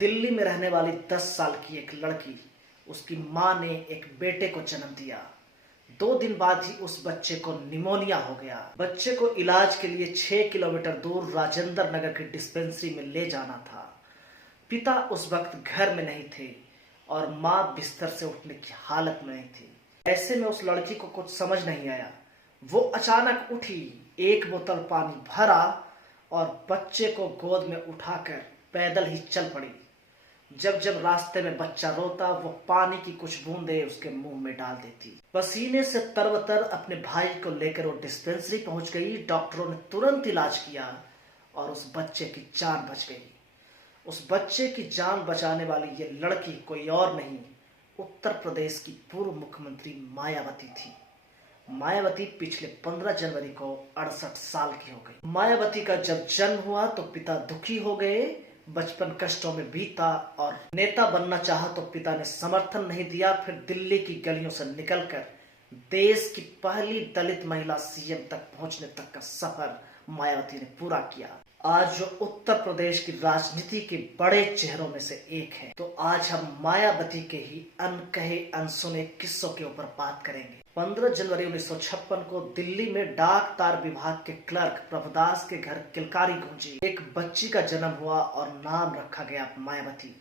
दिल्ली में रहने वाली 10 साल की एक लड़की, उसकी मां ने एक बेटे को जन्म दिया। 2 दिन बाद ही उस बच्चे को निमोनिया हो गया। बच्चे को इलाज के लिए 6 किलोमीटर दूर राजेंद्र नगर की डिस्पेंसरी में ले जाना था। पिता उस वक्त घर में नहीं थे और मां बिस्तर से उठने की हालत में नहीं थी। ऐसे में उस लड़की को कुछ समझ नहीं आया। वो अचानक उठी, एक बोतल पानी भरा और बच्चे को गोद में उठाकर पैदल ही चल पड़ी। जब जब रास्ते में बच्चा रोता, वो पानी की कुछ बूंदें उसके मुंह में डाल देती। पसीने से तरबतर अपने भाई को लेकर वो डिस्पेंसरी पहुंच गई। डॉक्टरों ने तुरंत इलाज किया और उस बच्चे की जान बच गई। उस बच्चे की जान बचाने वाली ये लड़की कोई और नहीं, उत्तर प्रदेश की पूर्व मुख्यमंत्री मायावती थी। मायावती पिछले 15 जनवरी को 68 साल की हो गई। मायावती का जब जन्म हुआ तो पिता दुखी हो गए। बचपन कष्टों में बीता और नेता बनना चाहा तो पिता ने समर्थन नहीं दिया। फिर दिल्ली की गलियों से निकलकर देश की पहली दलित महिला सीएम तक पहुंचने तक का सफर मायावती ने पूरा किया। आज जो उत्तर प्रदेश की राजनीति के बड़े चेहरों में से एक है, तो आज हम मायावती के ही अनकहे अनसुने किस्सों के ऊपर बात करेंगे। 15 जनवरी 1956 को दिल्ली में डाक तार विभाग के क्लर्क प्रभुदास के घर किलकारी गूंजी। एक बच्ची का जन्म हुआ और नाम रखा गया मायावती।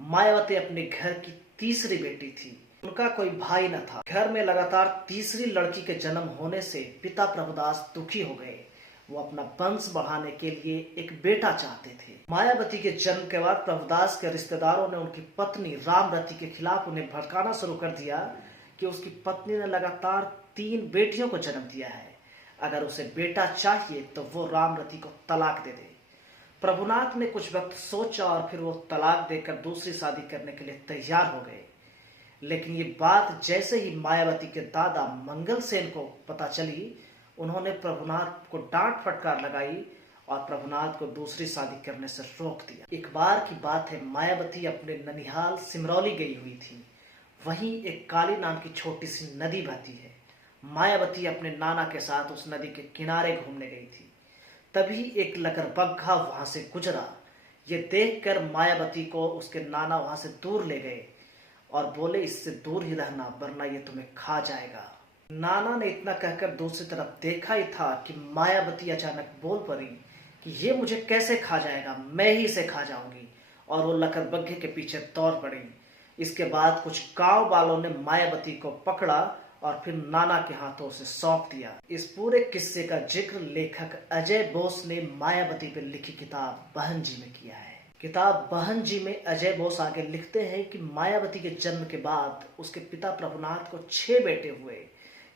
मायावती अपने घर की तीसरी बेटी थी। उनका कोई भाई न था। घर में लगातार तीसरी लड़की के जन्म होने से पिता प्रभुदास दुखी हो गए। वो अपना वंश बढ़ाने के लिए एक बेटा चाहते थे। मायावती के जन्म के बाद प्रभुदास के रिश्तेदारों ने उनकी पत्नी रामरती के खिलाफ उन्हें भड़काना शुरू कर दिया कि उसकी पत्नी ने लगातार 3 बेटियों को जन्म दिया है। अगर उसे बेटा चाहिए तो वो रामरती को तलाक दे दे। प्रभुनाथ ने कुछ वक्त सोचा और फिर वो तलाक देकर दूसरी शादी करने के लिए तैयार हो गए। लेकिन ये बात जैसे ही मायावती के दादा मंगल सेन को पता चली, उन्होंने प्रभुनाथ को डांट फटकार लगाई और प्रभुनाथ को दूसरी शादी करने से रोक दिया। एक बार की बात है, मायावती अपने ननिहाल सिमरौली गई हुई थी। वहीं एक काली नाम की छोटी सी नदी बहती है। मायावती अपने नाना के साथ उस नदी के किनारे घूमने गई थी। तभी एक लकड़बग्घा वहां से गुजरा। ये देखकर मायावती को उसके नाना वहां से दूर ले गए और बोले, इससे दूर ही रहना वरना ये तुम्हें खा जाएगा। नाना ने इतना कहकर दूसरी तरफ देखा ही था कि मायावती अचानक बोल पड़ी कि ये मुझे कैसे खा जाएगा, मैं ही इसे खा जाऊंगी। और वो लकड़बग्घे के पीछे दौड़ पड़ी। इसके बाद कुछ गांव वालों ने मायावती को पकड़ा और फिर नाना के हाथों उसे सौंप दिया। इस पूरे किस्से का जिक्र लेखक अजय बोस ने मायावती पर लिखी किताब बहन जी में किया है। किताब बहन जी में अजय बोस आगे लिखते हैं कि मायावती के जन्म के बाद उसके पिता प्रभुनाथ को 6 बेटे हुए।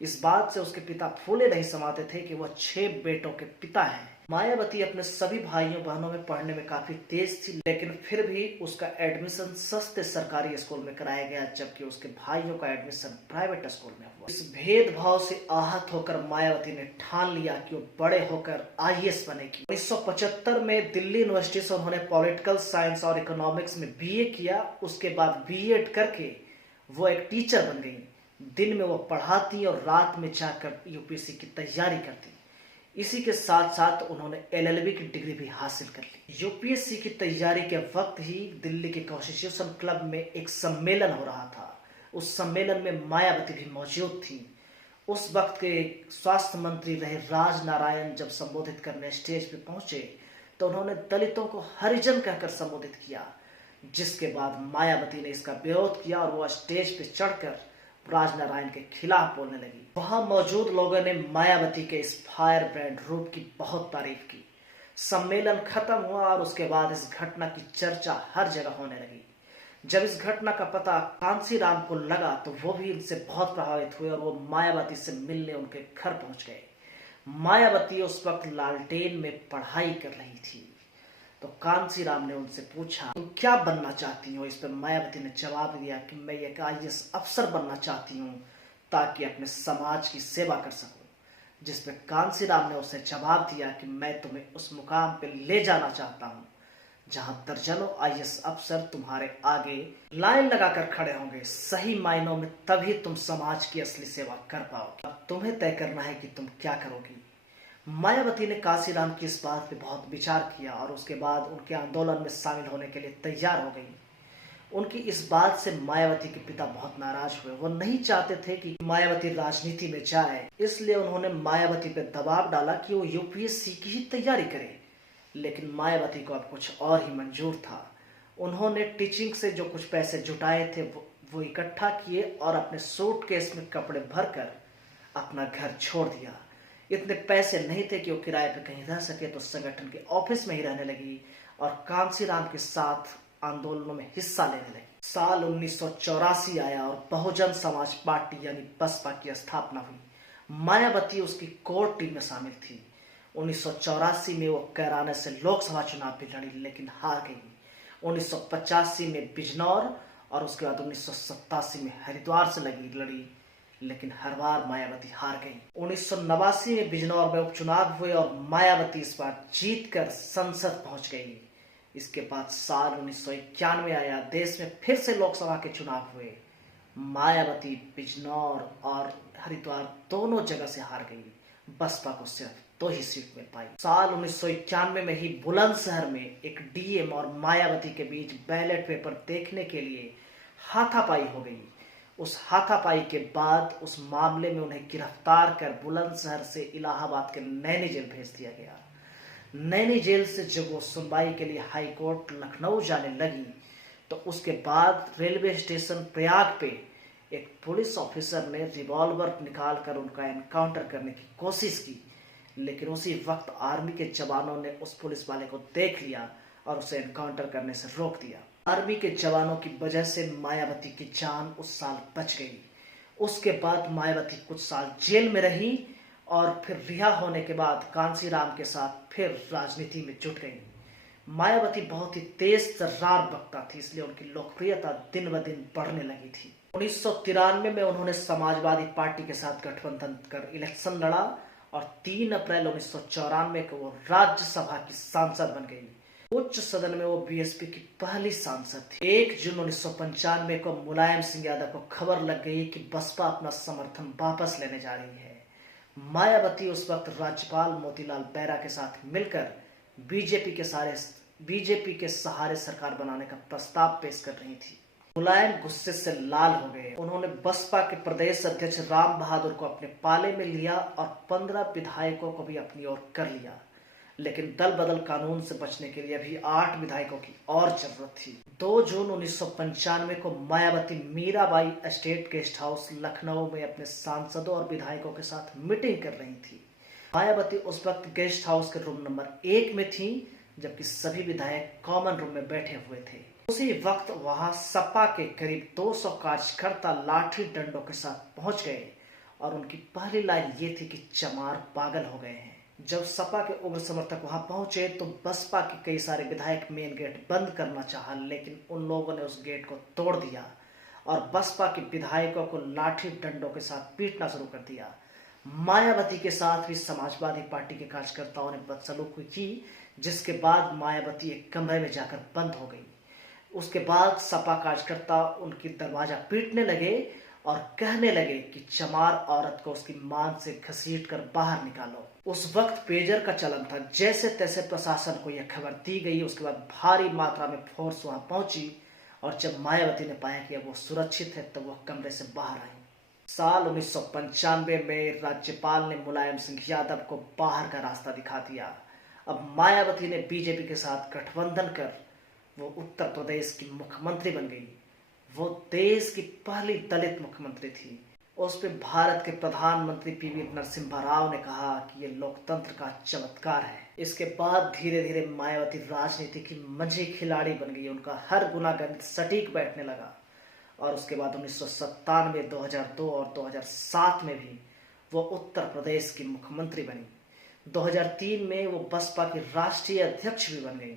इस बात से उसके पिता फूले नहीं समाते थे कि वह 6 बेटों के पिता हैं। मायावती अपने सभी भाइयों बहनों में पढ़ने में काफी तेज थी, लेकिन फिर भी उसका एडमिशन सस्ते सरकारी स्कूल में कराया गया, जबकि उसके भाइयों का एडमिशन प्राइवेट स्कूल में हुआ। इस भेदभाव से आहत होकर मायावती ने ठान लिया कि वो बड़े होकर आईएएस बनेगी। 1975 में दिल्ली यूनिवर्सिटी से उन्होंने पॉलिटिकल साइंस और इकोनॉमिक्स में बीए किया। उसके बाद बीएड करके वो एक टीचर बन गई। दिन में वो पढ़ाती और रात में जाकर यूपीएससी की तैयारी करती। इसी के साथ साथ उन्होंने एलएलबी की डिग्री भी हासिल कर ली। यूपीएससी की तैयारी के वक्त ही दिल्ली के कॉन्स्टिट्यूशन क्लब में एक सम्मेलन हो रहा था। उस सम्मेलन में मायावती भी मौजूद थी। उस वक्त के स्वास्थ्य मंत्री रहे राज नारायण जब संबोधित करने स्टेज पे पहुंचे तो उन्होंने दलितों को हरिजन कहकर संबोधित किया, जिसके बाद मायावती ने इसका विरोध किया और वह स्टेज पे चढ़कर राज नारायण के खिलाफ बोलने लगी। वहां मौजूद लोगों ने मायावती के इस फायर ब्रांड रूप की बहुत तारीफ की। सम्मेलन खत्म हुआ और उसके बाद इस घटना की चर्चा हर जगह होने लगी। जब इस घटना का पता कांसीराम को लगा तो वो भी इनसे बहुत प्रभावित हुए और वो मायावती से मिलने उनके घर पहुंच गए। मायावती उस वक्त लालटेन में पढ़ाई कर रही थी। तो कांसीराम ने उनसे पूछा, तुम क्या बनना चाहती हो? इस पर मायावती ने जवाब दिया कि मैं एक आईएएस अफसर बनना चाहती हूँ ताकि अपने समाज की सेवा कर सकूं। जिस पर कांसीराम ने उसे जवाब दिया कि मैं तुम्हें उस मुकाम पे ले जाना चाहता हूँ जहां दर्जनों आईएएस अफसर तुम्हारे आगे लाइन लगाकर खड़े होंगे। सही मायनों में तभी तुम समाज की असली सेवा कर पाओगे। अब तुम्हें तय करना है कि तुम क्या करोगी। मायावती ने कांशीराम की इस बात पे बहुत विचार किया और उसके बाद उनके आंदोलन में शामिल होने के लिए तैयार हो गई। उनकी इस बात से मायावती के पिता बहुत नाराज हुए। वो नहीं चाहते थे कि मायावती राजनीति में जाए, इसलिए उन्होंने मायावती पर दबाव डाला कि वो यूपीएससी की ही तैयारी करे। लेकिन मायावती को अब कुछ और ही मंजूर था। उन्होंने टीचिंग से जो कुछ पैसे जुटाए थे वो इकट्ठा किए और अपने सूटकेस में कपड़े भरकर अपना घर छोड़ दिया। इतने पैसे नहीं थे कि वो किराए पे कहीं रह सके, तो संगठन के ऑफिस में ही रहने लगी और कांशीराम के साथ आंदोलनों में हिस्सा लेने लगी। साल 1984 आया और बहुजन समाज पार्टी यानी बसपा की स्थापना हुई। मायावती उसकी कोर टीम में शामिल थी। 1984 में वो कैराने से लोकसभा चुनाव भी लड़ी लेकिन हार गई। 1985 में बिजनौर और उसके बाद 1987 में हरिद्वार से लड़ी लेकिन हर बार मायावती हार गई। 1989 में बिजनौर में उपचुनाव हुए और मायावती इस बार जीतकर संसद पहुंच गई। इसके बाद साल 1991 आया, देश में फिर से लोकसभा के चुनाव हुए। मायावती बिजनौर और हरिद्वार दोनों जगह से हार गई। बसपा को सिर्फ 2 ही सीट मिल पाई। साल 1991 में ही बुलंदशहर में एक डीएम और मायावती के बीच बैलेट पेपर देखने के लिए हाथापाई हो गई। उस हाथापाई के बाद उस मामले में उन्हें गिरफ्तार कर बुलंदशहर से इलाहाबाद के नैनी जेल भेज दिया गया। नैनी जेल से जब वो सुनवाई के लिए हाई कोर्ट लखनऊ जाने लगी तो उसके बाद रेलवे स्टेशन प्रयाग पे एक पुलिस ऑफिसर ने रिवॉल्वर निकालकर उनका एनकाउंटर करने की कोशिश की, लेकिन उसी वक्त आर्मी के जवानों ने उस पुलिस वाले को देख लिया और उसे एनकाउंटर करने से रोक दिया। आर्मी के जवानों की वजह से मायावती की जान उस साल बच गई। उसके बाद मायावती कुछ साल जेल में रही और फिर रिहा होने के बाद कांशीराम के साथ फिर राजनीति में जुट गई। मायावती बहुत ही तेज तर्रार वक्ता थी, इसलिए उनकी लोकप्रियता दिन ब दिन बढ़ने लगी थी। 1993 में उन्होंने समाजवादी पार्टी के साथ गठबंधन कर इलेक्शन लड़ा और 3 अप्रैल 1994 को वो राज्यसभा की सांसद बन गई। उच्च सदन में वो बीएसपी की पहली सांसद थी। 1 जून 1995 को मुलायम सिंह यादव को खबर लग गई कि बसपा अपना समर्थन वापस लेने जा रही है। मायावती उस वक्त राज्यपाल मोतीलाल बेरा के साथ मिलकर बीजेपी के सहारे सरकार बनाने का प्रस्ताव पेश कर रही थी। मुलायम गुस्से से लाल हो गए। उन्होंने बसपा के प्रदेश अध्यक्ष राम बहादुर को अपने पाले में लिया और 15 विधायकों को भी अपनी ओर कर लिया, लेकिन दल बदल कानून से बचने के लिए अभी 8 विधायकों की और जरूरत थी। 2 जून 1995 को Mayawati Mirabai estate guest house Lucknow में अपने सांसदों और विधायकों के साथ मीटिंग कर रही थी। मायावती उस वक्त गेस्ट हाउस के रूम नंबर 1 में थी, जबकि सभी विधायक कॉमन रूम में बैठे हुए थे। उसी वक्त वहां सपा के करीब 200 कार्यकर्ता लाठी डंडों के साथ पहुंच गए और उनकी पहली लाइन ये थी कि चमार पागल हो गए हैं। जब सपा के उग्र समर्थक वहां पहुंचे तो बसपा के कई सारे विधायक मेन गेट बंद करना चाहा, लेकिन उन लोगों ने उस गेट को तोड़ दिया और बसपा के विधायकों को लाठी डंडों के साथ पीटना शुरू कर दिया। मायावती के साथ भी समाजवादी पार्टी के कार्यकर्ताओं ने बदसलूकी की, जिसके बाद मायावती एक कमरे में जाकर बंद हो गई। उसके बाद सपा कार्यकर्ता उनकी दरवाजा पीटने लगे और कहने लगे कि चमार औरत को उसकी मान से घसीट कर बाहर निकालो। उस वक्त पेजर का चलन था। जैसे तैसे प्रशासन को यह खबर दी गई। उसके बाद भारी मात्रा में फोर्स वहां पहुंची और जब मायावती ने पाया कि अब वो सुरक्षित है तो वह कमरे से बाहर आई। साल 1995 में राज्यपाल ने मुलायम सिंह यादव को बाहर का रास्ता दिखा दिया। अब मायावती ने बीजेपी के साथ गठबंधन कर वो उत्तर प्रदेश की मुख्यमंत्री बन गई। वो देश की पहली दलित मुख्यमंत्री थी। उस पे भारत के प्रधानमंत्री पीवी नरसिम्हा राव ने कहा कि ये लोकतंत्र का चमत्कार है। इसके बाद धीरे धीरे मायावती राजनीति की मंझी खिलाड़ी बन गई। उनका हर गुना गणित सटीक बैठने लगा और उसके बाद 1997, 2002 और 2007 में भी वो उत्तर प्रदेश की मुख्यमंत्री बनी। 2003 में वो बसपा की राष्ट्रीय अध्यक्ष भी बन गई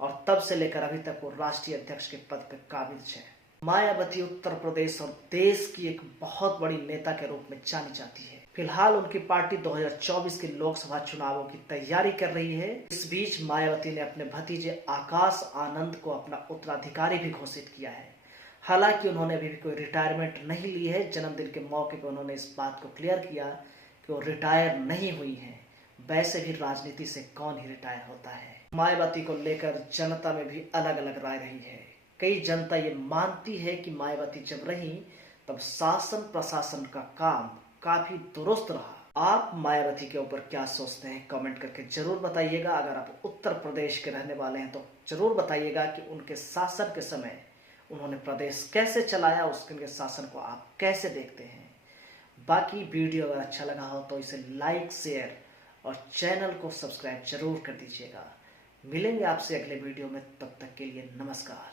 और तब से लेकर अभी तक वो राष्ट्रीय अध्यक्ष के पद पर काबिज है। मायावती उत्तर प्रदेश और देश की एक बहुत बड़ी नेता के रूप में जानी जाती है। फिलहाल उनकी पार्टी 2024 के लोकसभा चुनावों की तैयारी कर रही है। इस बीच मायावती ने अपने भतीजे आकाश आनंद को अपना उत्तराधिकारी भी घोषित किया है। हालांकि उन्होंने अभी भी कोई रिटायरमेंट नहीं ली है। जन्मदिन के मौके पर उन्होंने इस बात को क्लियर किया कि वो रिटायर नहीं हुई हैं, वैसे भी राजनीति से कौन ही रिटायर होता है। मायावती को लेकर जनता में भी अलग अलग राय रही है। कई जनता ये मानती है कि मायावती जब रही तब शासन प्रशासन का काम काफी दुरुस्त रहा। आप मायावती के ऊपर क्या सोचते हैं कमेंट करके जरूर बताइएगा। अगर आप उत्तर प्रदेश के रहने वाले हैं तो जरूर बताइएगा कि उनके शासन के समय उन्होंने प्रदेश कैसे चलाया, उसके शासन को आप कैसे देखते हैं। बाकी वीडियो अगर अच्छा लगा हो तो इसे लाइक शेयर और चैनल को सब्सक्राइब जरूर कर दीजिएगा। मिलेंगे आपसे अगले वीडियो में, तब तक के लिए नमस्कार।